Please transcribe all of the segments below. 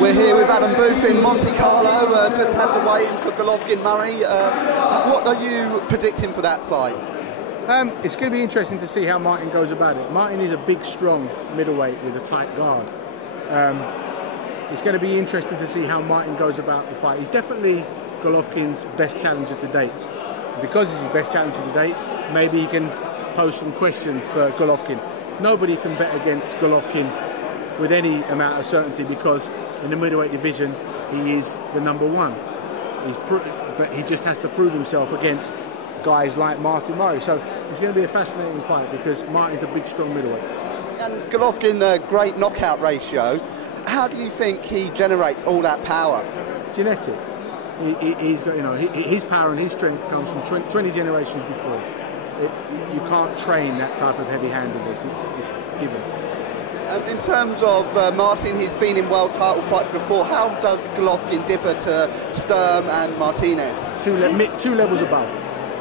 We're here with Adam Booth in Monte Carlo, just had the weigh-in for Golovkin Murray. What are you predicting for that fight? It's going to be interesting to see how Martin goes about it. Martin is a big, strong middleweight with a tight guard. It's going to be interesting to see how Martin goes about the fight. He's definitely Golovkin's best challenger to date. Because he's his best challenger to date, maybe he can pose some questions for Golovkin. Nobody can bet against Golovkin with any amount of certainty because in the middleweight division he is the #1. But he just has to prove himself against guys like Martin Murray. So it's going to be a fascinating fight because Martin's a big, strong middleweight. And Golovkin, a great knockout ratio. How do you think he generates all that power? Genetic. He's got, his power and his strength comes from 20 generations before. You can't train that type of heavy-handedness. It's given. In terms of Martin, he's been in world title fights before. How does Golovkin differ to Sturm and Martinez? Two levels above.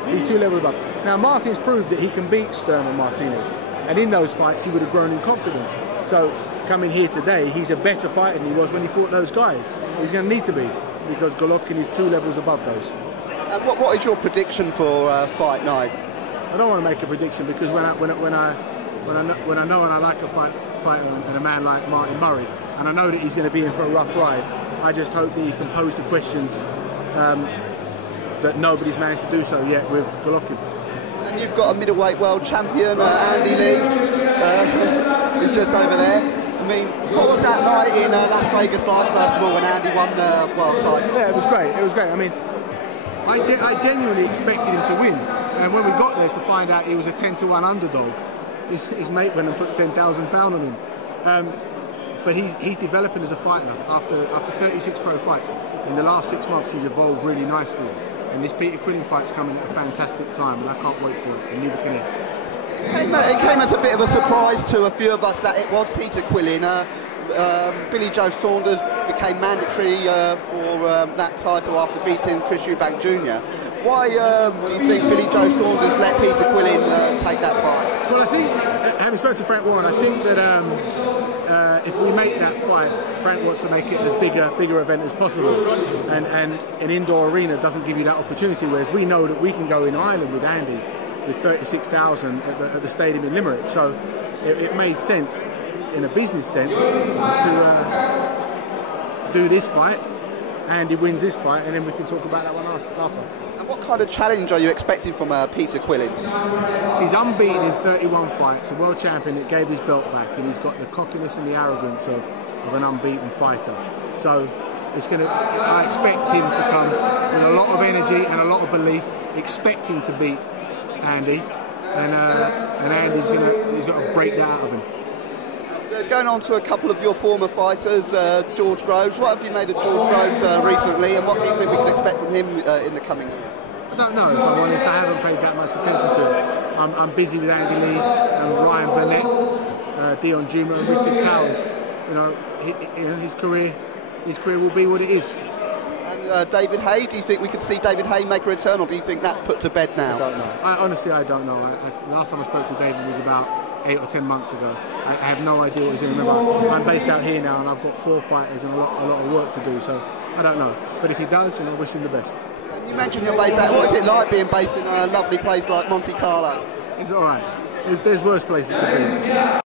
He's 2 levels above. Now, Martin's proved that he can beat Sturm and Martinez. And in those fights, he would have grown in confidence. So, coming here today, he's a better fighter than he was when he fought those guys. He's going to need to be, because Golovkin is 2 levels above those. And what is your prediction for fight night? I don't want to make a prediction because when I know and I like a fighter and a man like Martin Murray, and I know that he's going to be in for a rough ride, I just hope that he can pose the questions that nobody's managed to do so yet with Golovkin. And you've got a middleweight world champion, Andy Lee, who's just over there. I mean, what was that night in Las Vegas like, first of all, when Andy won the world title? Yeah, it was great. It was great. I mean, I genuinely expected him to win. And when we got there to find out he was a 10-1 underdog, his mate went and put £10,000 on him. But he's developing as a fighter. After 36 pro fights, in the last 6 months he's evolved really nicely. And this Peter Quillin fight's coming at a fantastic time, and I can't wait for it, and neither can he. It came as a bit of a surprise to a few of us that it was Peter Quillin. Billy Joe Saunders became mandatory for that title after beating Chris Eubank Jr. Why do you think Billy Joe Saunders let Peter Quillin take that fight? Well, I think, having spoken to Frank Warren, I think that if we make that fight, Frank wants to make it as bigger event as possible. And an indoor arena doesn't give you that opportunity, whereas we know that we can go in Ireland with Andy with 36,000 at the stadium in Limerick. So it made sense, in a business sense, to do this fight. Andy wins this fight, and then we can talk about that one after. And what kind of challenge are you expecting from Peter Quillin? He's unbeaten in 31 fights, a world champion that gave his belt back, and he's got the cockiness and the arrogance of an unbeaten fighter. So I expect him to come with a lot of energy and a lot of belief, expecting to beat Andy, and Andy's got to break that out of him. Going on to a couple of your former fighters, George Groves. What have you made of George Groves recently, and what do you think we can expect from him in the coming year? I don't know, if I'm honest. I haven't paid that much attention to it. I'm busy with Andy Lee and Ryan Burnett, Dion Juma and Richard Towers. His career will be what it is. And David Hay, do you think we could see David Hay make a return, or do you think that's put to bed now? I don't know. Honestly, I don't know. Last time I spoke to David was about 8 or 10 months ago. I have no idea what he's doing. Remember, I'm based out here now, and I've got 4 fighters and a lot of work to do. So I don't know. But if he does, I wish him the best. And you mentioned you're based out. What is it like being based in a lovely place like Monte Carlo? It's all right. There's worse places to be.